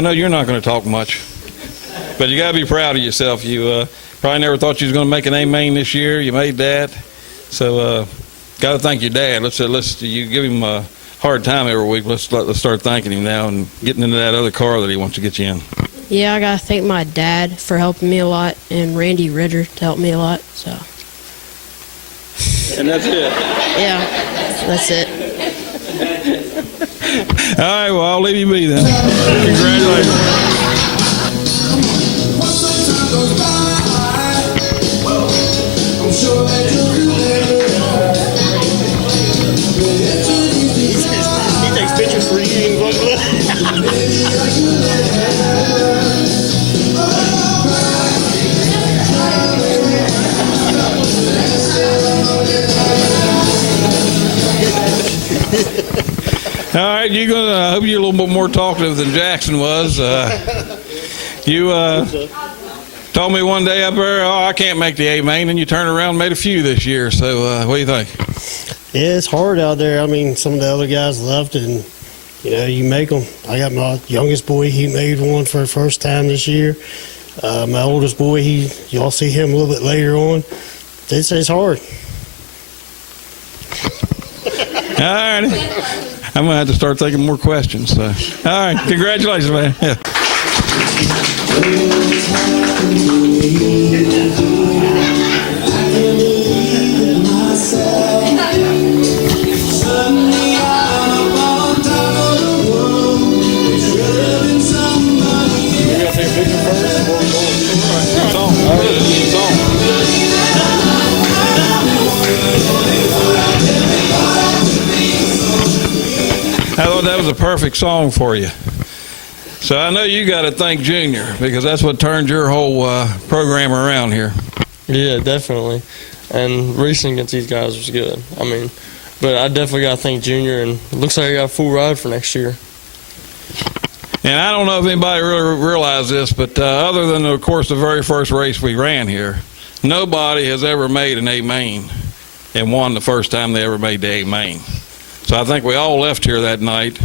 I know you're not going to talk much, but you got to be proud of yourself. You probably never thought you was going to make an A main this year. You made that, so got to thank your dad. Let's you give him a hard time every week. Let's start thanking him now and getting into that other car that he wants to get you in. Yeah, I got to thank my dad for helping me a lot, and Randy Ritter to help me a lot. So. And that's it. Yeah, that's it. All right, well, I'll leave you be then. Congratulations. He takes pictures for you. All right, I hope you're a little bit more talkative than Jackson was. You told me one day up there, I can't make the A main, and you turned around and made a few this year. So what do you think? Yeah, it's hard out there. I mean, some of the other guys left, and you make them. I got my youngest boy; he made one for the first time this year. My oldest boy, y'all see him a little bit later on. It's hard. All right. I'm going to have to start thinking more questions. So. All right. Congratulations, man. Yeah. I thought that was a perfect song for you. So I know you got to thank Junior, because that's what turned your whole program around here. Yeah, definitely. And racing against these guys was good. I mean, but I definitely got to thank Junior, and it looks like I got a full ride for next year. And I don't know if anybody really realized this, but other than, of course, the very first race we ran here, nobody has ever made an A main and won the first time they ever made the A main. So I think we all left here that night.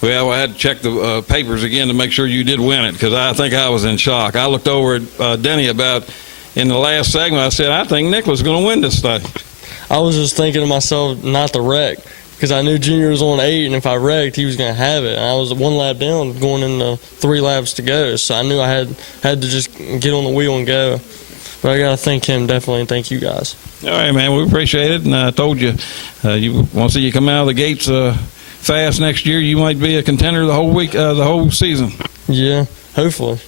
Well, I had to check the papers again to make sure you did win it, because I think I was in shock. I looked over at Denny about in the last segment. I said, I think Nick was going to win this thing. I was just thinking to myself not to wreck, because I knew Junior was on 8, and if I wrecked, he was going to have it. And I was 1 lap down going into 3 laps to go, so I knew I had to just get on the wheel and go. But I got to thank him definitely, and thank you guys. All right, man, we appreciate it, and I told you, once you come out of the gates fast next year, you might be a contender the whole season. Yeah, hopefully.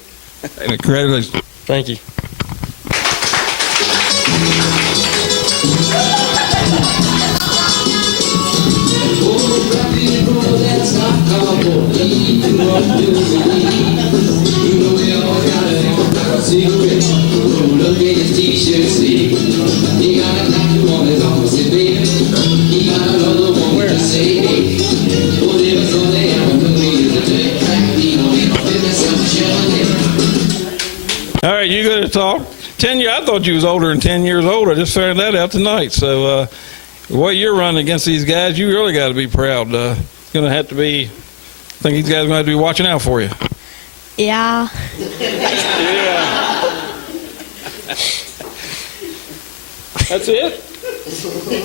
Congratulations. Thank you. All right, you going to talk? 10 years. I thought you was older than 10 years old. I just found that out tonight. So, what you're running against these guys, you really got to be proud. It's going to have to be. I think these guys are going to have to be watching out for you. Yeah. Yeah. That's it?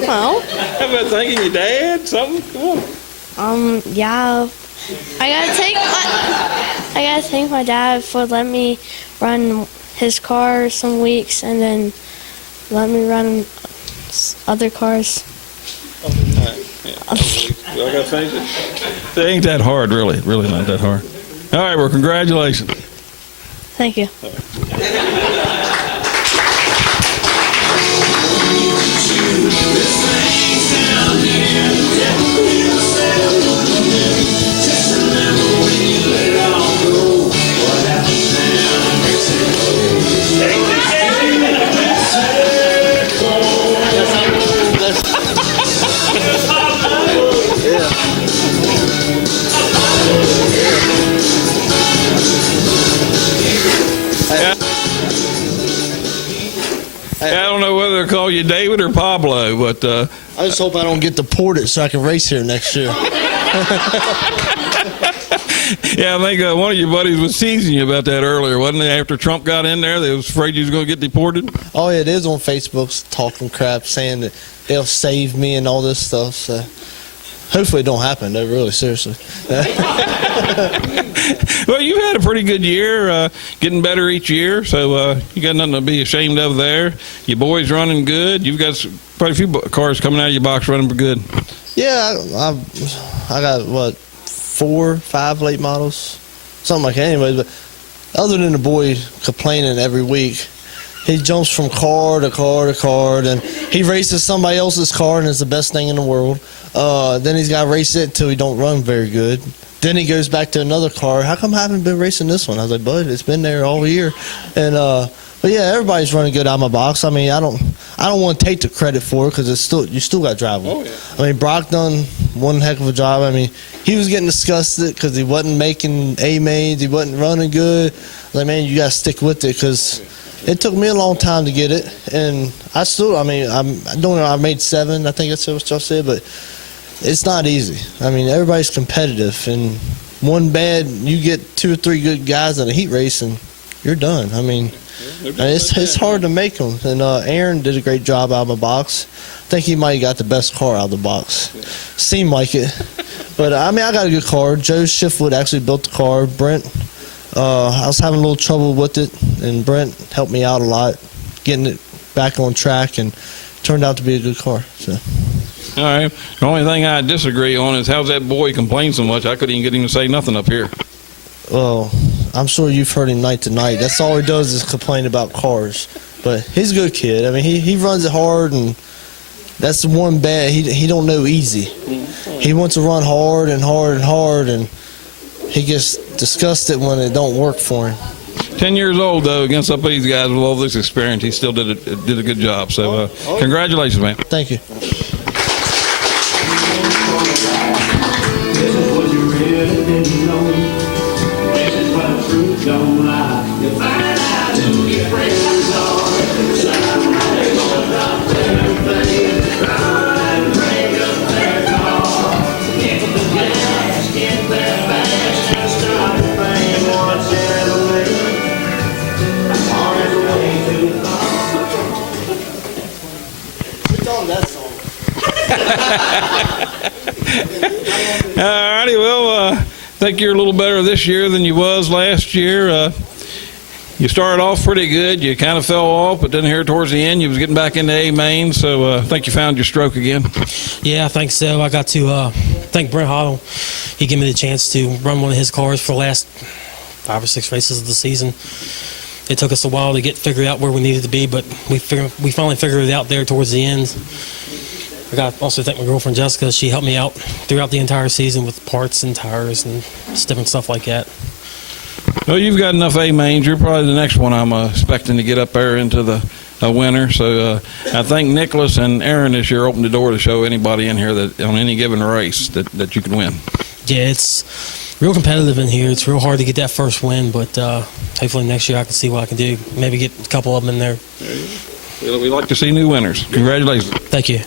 Well. How about thanking your dad? Something? Come on. Yeah. I gotta thank my dad for letting me run his car some weeks, and then let me run other cars. I gotta finish it? It ain't that hard, really. Really not that hard. All right, well, congratulations. Thank you. I don't know whether to call you David or Pablo, but I just hope I don't get deported so I can race here next year. Yeah, I think one of your buddies was teasing you about that earlier, wasn't it? After Trump got in there, they was afraid you was going to get deported. Oh, yeah, it is on Facebook talking crap, saying that they'll save me and all this stuff. So hopefully it don't happen, though, really, seriously. Well, you've had a pretty good year, getting better each year, so you got nothing to be ashamed of there. Your boys running good. You've got quite a few cars coming out of your box running good. Yeah, I got, 4, 5 late models, something like that. Anyways, but other than the boy complaining every week, he jumps from car to car to car, and he races somebody else's car, and it's the best thing in the world. Then he's got to race it until he don't run very good. Then he goes back to another car. How come I haven't been racing this one? I was like, bud, it's been there all year. And but yeah, everybody's running good out of my box. I mean, I don't want to take the credit for it because you still got to drive them. Oh, yeah. I mean, Brock done one heck of a job. I mean, he was getting disgusted because he wasn't making A mains, he wasn't running good. I was like, man, you got to stick with it because it took me a long time to get it, and I don't know. I made 7. I think that's what y'all said, but it's not easy. I mean, everybody's competitive, and one bad, you get 2 or 3 good guys in a heat race, and you're done. I mean, it's hard to make them. And Aaron did a great job out of my box. I think he might have got the best car out of the box. Seemed like it. But, I mean, I got a good car. Joe Shiftwood actually built the car. Brent, I was having a little trouble with it, and Brent helped me out a lot, getting it back on track, and turned out to be a good car. So. All right. The only thing I disagree on is how's that boy complain so much? I couldn't even get him to say nothing up here. Well, I'm sure you've heard him night to night. That's all he does is complain about cars. But he's a good kid. I mean, he runs it hard, and that's the one bad. He don't know easy. He wants to run hard and hard and hard, and he gets disgusted when it don't work for him. 10 years old, though, against up these guys with all this experience, he still did a good job. So congratulations, man. Thank you. All righty, well, I think you're a little better this year than you was last year. You started off pretty good. You kind of fell off, but then here towards the end, you was getting back into A main. So I think you found your stroke again. Yeah, I think so. I got to thank Brent Hoddle. He gave me the chance to run one of his cars for the last 5 or 6 races of the season. It took us a while to get figured out where we needed to be, but we finally figured it out there towards the end. I got to also thank my girlfriend Jessica. She helped me out throughout the entire season with parts and tires and different stuff like that. Well, you've got enough A mains. You're probably the next one I'm expecting to get up there into the winner. So I think Nicholas and Aaron this year opened the door to show anybody in here that on any given race that you can win. Yeah, it's real competitive in here. It's real hard to get that first win, but hopefully next year I can see what I can do. Maybe get a couple of them in there. We like to see new winners. Congratulations. Thank you.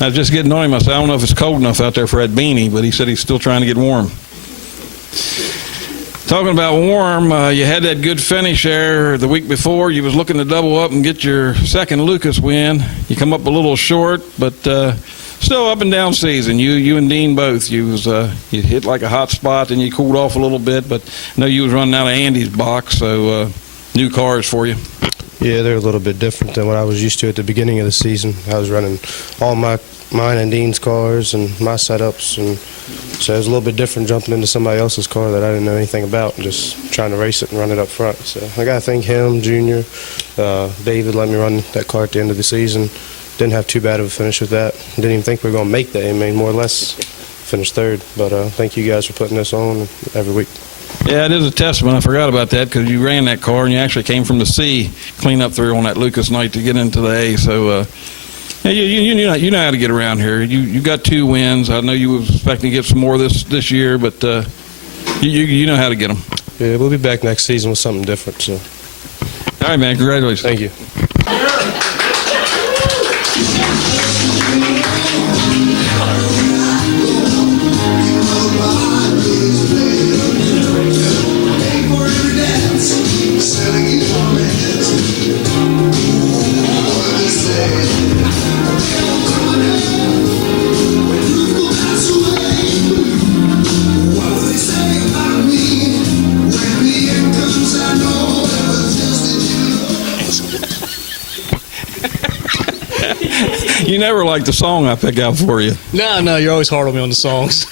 I was just getting on him. I said, I don't know if it's cold enough out there for that beanie, but he said he's still trying to get warm. Talking about warm, you had that good finish there the week before. You was looking to double up and get your second Lucas win. You come up a little short, but still up and down season. You and Dean both. You hit like a hot spot, and you cooled off a little bit. But I know you was running out of Andy's box, so new cars for you. Yeah, they're a little bit different than what I was used to at the beginning of the season. I was running all mine and Dean's cars and my setups, and so it was a little bit different jumping into somebody else's car that I didn't know anything about and just trying to race it and run it up front. So I got to thank him, Junior, David let me run that car at the end of the season. Didn't have too bad of a finish with that. Didn't even think we were going to make that. I mean, more or less finished third. But thank you guys for putting this on every week. Yeah, it is a testament. I forgot about that because you ran that car and you actually came from the C cleanup through on that Lucas night to get into the A. So yeah, you know how to get around here. You got 2 wins. I know you were expecting to get some more this year, but you know how to get them. Yeah, we'll be back next season with something different. So, all right, man. Congratulations. thank you. You never liked the song I pick out for you. No, you're always hard on me on the songs.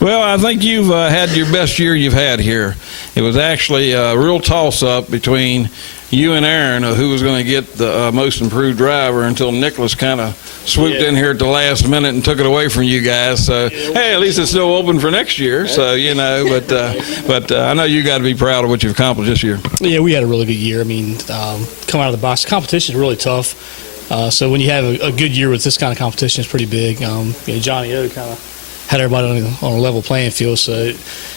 Well, I think you've had your best year you've had here. It was actually a real toss-up between you and Aaron of who was going to get the most improved driver until Nicholas kind of swooped in here at the last minute and took it away from you guys. So, hey, at least it's still open for next year. So, you know, but I know you got to be proud of what you've accomplished this year. Yeah, we had a really good year. I mean, coming out of the box, competition is really tough. So when you have a good year with this kind of competition, it's pretty big. Johnny O kind of had everybody on a level playing field. So,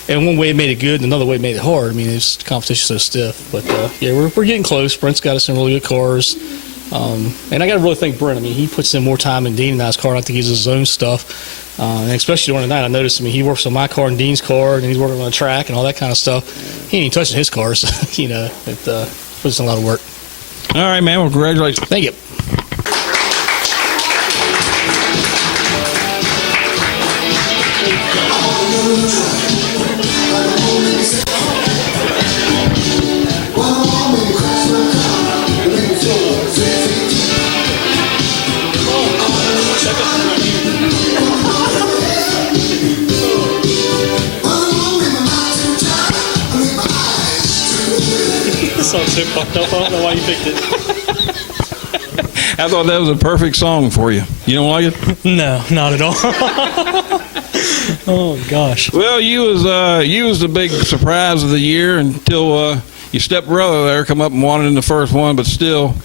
and one way it made it good, and another way it made it hard. I mean, it's competition so stiff. But yeah, we're getting close. Brent's got us some really good cars, and I got to really thank Brent. I mean, he puts in more time in Dean and I's car. I think he's his own stuff, and especially during the night, I noticed. I mean, he works on my car and Dean's car, and he's working on the track and all that kind of stuff. He ain't even touching his cars. So, you know, it puts in a lot of work. All right, man. Well, congratulations. Thank you. This song's so fucked up. I don't know why you picked it. I thought that was a perfect song for you. You don't like it? No, not at all. Oh gosh. Well, you was the big surprise of the year until your stepbrother there come up and won it in the first one, but still,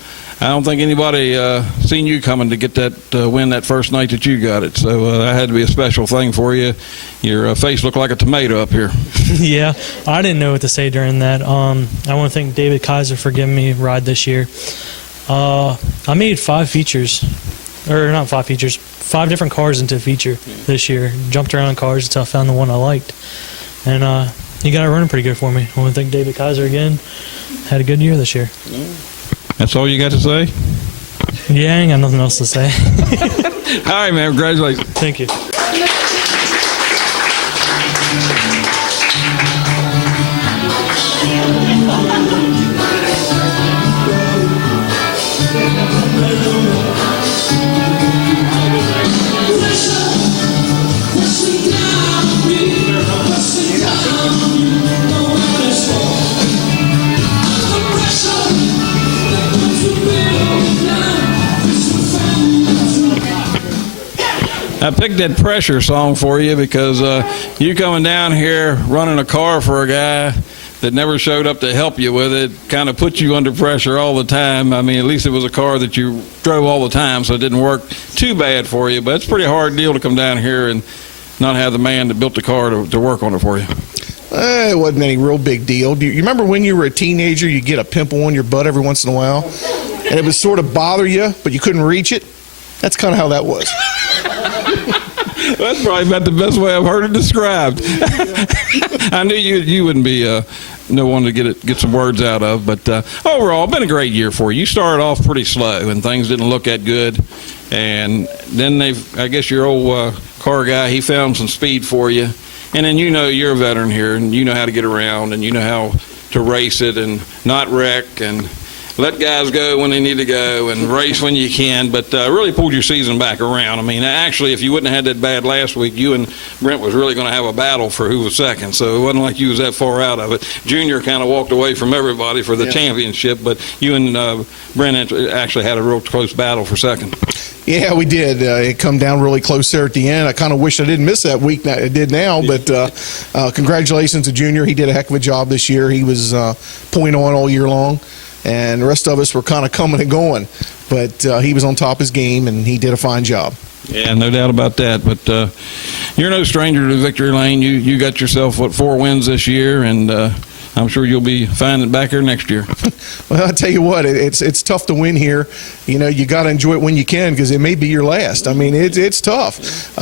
I don't think anybody seen you coming to get that win that first night that you got it. So that had to be a special thing for you. Your face looked like a tomato up here. Yeah, I didn't know what to say during that. I want to thank David Kaiser for giving me a ride this year. I made 5 features, or not 5 features, 5 different cars into a feature this year. Jumped around in cars until I found the one I liked. And he got it running pretty good for me. I want to thank David Kaiser again. Had a good year this year. That's all you got to say? Yeah, I ain't got nothing else to say. All right, man. Congratulations. Thank you. I picked that pressure song for you because you coming down here running a car for a guy that never showed up to help you with it kind of put you under pressure all the time. I mean, at least it was a car that you drove all the time, so it didn't work too bad for you. But it's a pretty hard deal to come down here and not have the man that built the car to work on it for you. It wasn't any real big deal. Do you remember when you were a teenager, you get a pimple on your butt every once in a while, and it would sort of bother you, but you couldn't reach it? That's kind of how that was. That's probably about the best way I've heard it described. I knew you wouldn't be no one to get some words out of, but overall, been a great year for you. You started off pretty slow and things didn't look that good, and then I guess your old car guy, he found some speed for you, and then you're a veteran here and you know how to get around and you know how to race it and not wreck and let guys go when they need to go and race when you can, but really pulled your season back around. I mean, actually, if you wouldn't have had that bad last week, you and Brent was really going to have a battle for who was second, so it wasn't like you was that far out of it. Junior kind of walked away from everybody for the championship, but you and Brent actually had a real close battle for second. Yeah, we did. It come down really close there at the end. I kind of wish I didn't miss that week. I did now, but congratulations to Junior. He did a heck of a job this year. He was point on all year long, and the rest of us were kind of coming and going. But he was on top of his game, and he did a fine job. Yeah, no doubt about that. But you're no stranger to victory lane. You got yourself, 4 wins this year, and I'm sure you'll be finding it back here next year. Well, I tell you what, it's tough to win here. You got to enjoy it when you can, because it may be your last. I mean, it's tough.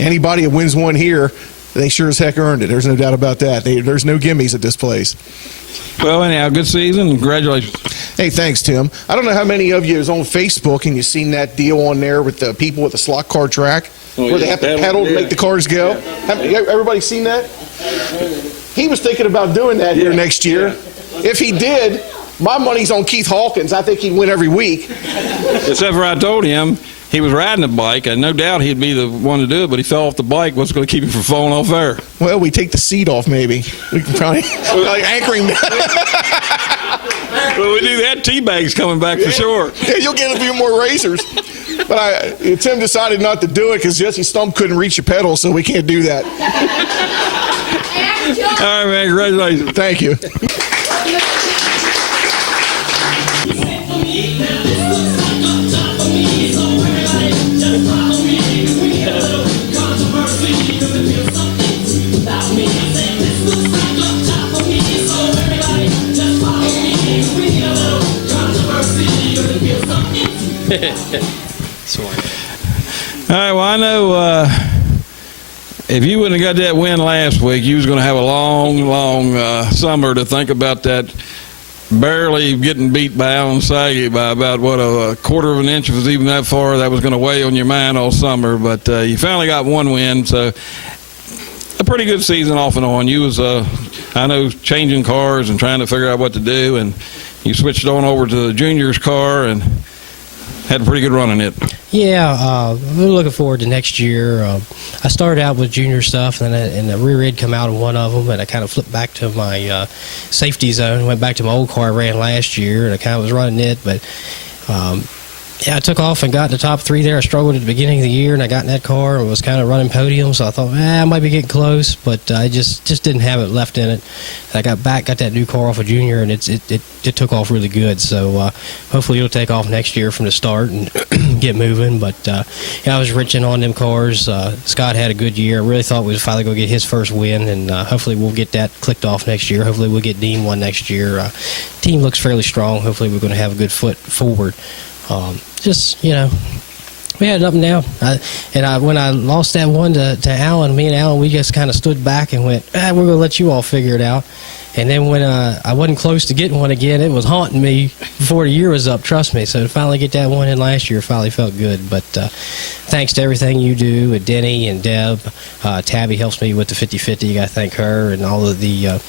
Anybody that wins one here, they sure as heck earned it. There's no doubt about that. There's no gimmies at this place. Well, anyhow, good season. Congratulations. Hey, thanks, Tim. I don't know how many of you is on Facebook and you've seen that deal on there with the people with the slot car track where they have to pedal to make the cars go. Everybody seen that? He was thinking about doing that here next year. If he did, my money's on Keith Hawkins. I think he'd win every week. Except for I told him he was riding a bike, and no doubt he'd be the one to do it, but he fell off the bike. What's going to keep him from falling off there? Well, we take the seat off, maybe. We can probably, like anchoring. Well, we do that. Teabag's coming back for sure. Yeah, you'll get a few more racers. But Tim decided not to do it because Jesse Stump couldn't reach the pedal, so we can't do that. All right, man. Congratulations. Thank you. All right, well, I know if you wouldn't have got that win last week, you was going to have a long summer to think about that barely getting beat by Alan Sagi by about, a quarter of an inch, if it was even that far. That was going to weigh on your mind all summer, but you finally got one win, so a pretty good season off and on. You was, I know, changing cars and trying to figure out what to do, and you switched on over to the Junior's car and had a pretty good run in it. Yeah, we're looking forward to next year. I started out with junior stuff, and the rear end come out of one of them, and I kind of flipped back to my safety zone, went back to my old car I ran last year, and I kind of was running it, but yeah, I took off and got in the top 3 there. I struggled at the beginning of the year, and I got in that car and was kind of running podium, so I thought, I might be getting close, but I just didn't have it left in it. And I got that new car off of Junior, and it took off really good, so hopefully it'll take off next year from the start and get moving. But I was riching on them cars. Scott had a good year. I really thought we was finally going to get his first win, and hopefully we'll get that clicked off next year. Hopefully we'll get Dean one next year. Team looks fairly strong. Hopefully we're going to have a good foot forward. We had it up and down. When I lost that one to Alan, me and Alan, we just kind of stood back and went, we're going to let you all figure it out. And then when I wasn't close to getting one again, it was haunting me before the year was up, trust me. So to finally get that one in last year finally felt good. But thanks to everything you do, with Denny and Deb. Tabby helps me with the 50-50. You got to thank her, and all of the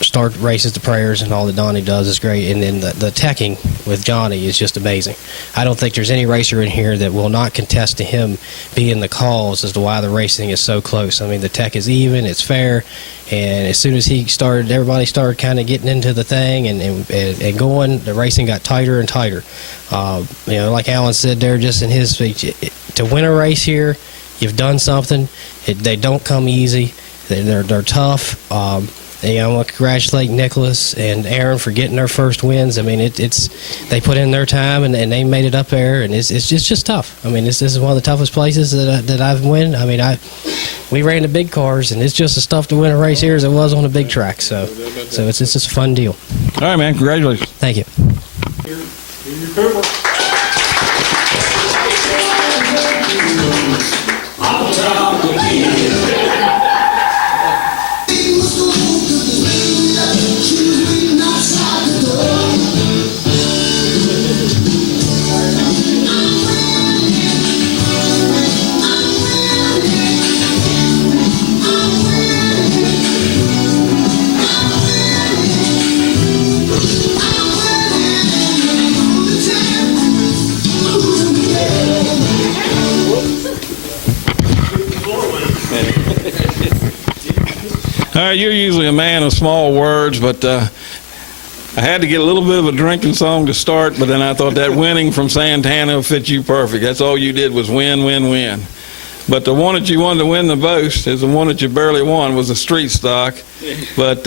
start races, the prayers, and all that Donnie does is great. And then the teching with Johnny is just amazing. I don't think there's any racer in here that will not contest to him being the cause as to why the racing is so close. I mean, the tech is even, it's fair, and as soon as he started, everybody started kind of getting into the thing and going, the racing got tighter and tighter. Like Alan said there just in his speech, to win a race here, you've done something. They don't come easy. They're tough. I want to congratulate Nicholas and Aaron for getting their first wins. I mean, they put in their time and they made it up there, and it's just tough. I mean, this is one of the toughest places that I've won. I mean, we ran the big cars, and it's just as tough to win a race here as it was on a big track. So it's just a fun deal. All right, man. Congratulations. Thank you. All right, you're usually a man of small words, but I had to get a little bit of a drinking song to start, but then I thought that winning from Santana would fit you perfect. That's all you did was win, win, win. But the one that you wanted to win the most is the one that you barely won, was the street stock. But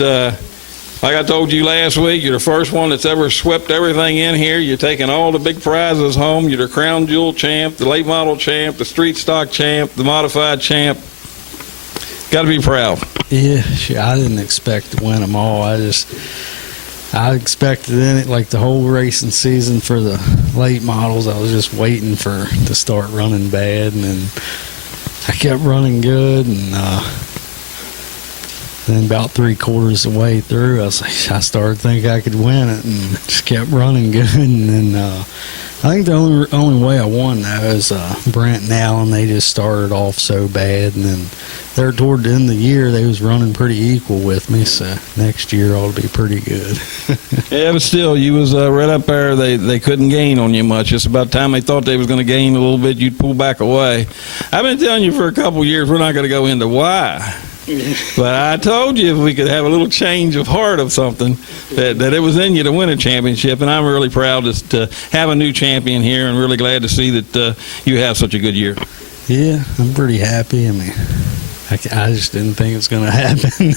like I told you last week, you're the first one that's ever swept everything in here. You're taking all the big prizes home. You're the crown jewel champ, the late model champ, the street stock champ, the modified champ. Got to be proud. Yeah, sure. I didn't expect to win them all. I expected in it like the whole racing season for the late models. I was just waiting to start running bad, and then I kept running good, and then about 3/4 of the way through, I started thinking I could win it, and just kept running good. And then I think the only way I won though is Brent and Allen. They just started off so bad, and then there toward the end of the year they was running pretty equal with me. So next year ought to be pretty good. Yeah, but still, you was right up there. They couldn't gain on you much. Just about the time they thought they was going to gain a little bit, you'd pull back away. I've been telling you for a couple of years we're not going to go into why. But I told you if we could have a little change of heart of something, that it was in you to win a championship, and I'm really proud to have a new champion here, and really glad to see that you have such a good year. Yeah, I'm pretty happy. I mean, I just didn't think it was going to happen.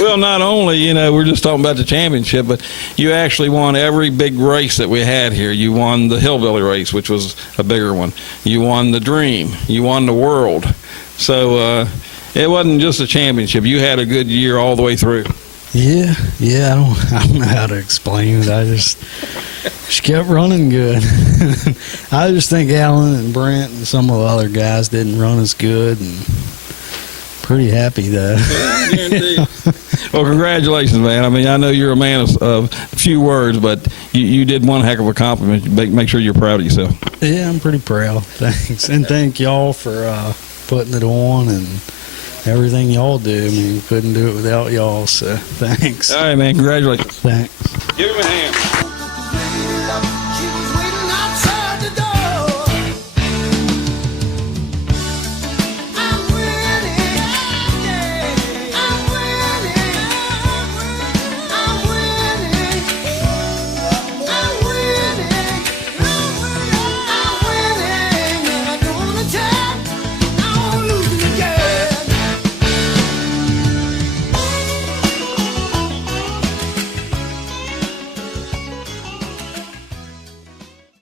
Well, not only, we're just talking about the championship, but you actually won every big race that we had here. You won the Hillbilly race, which was a bigger one. You won the Dream. You won the World. So it wasn't just a championship. You had a good year all the way through. Yeah, I don't know how to explain it. I just kept running good. I just think Alan and Brent and some of the other guys didn't run as good, and pretty happy though. Yeah, well, congratulations, man. I mean, I know you're a man of few words, but you did one heck of a compliment. Make sure you're proud of yourself. Yeah, I'm pretty proud. Thanks, and thank y'all for putting it on and everything y'all do. I mean, couldn't do it without y'all, so thanks. All right, man. Congratulations. Thanks. Give him a hand.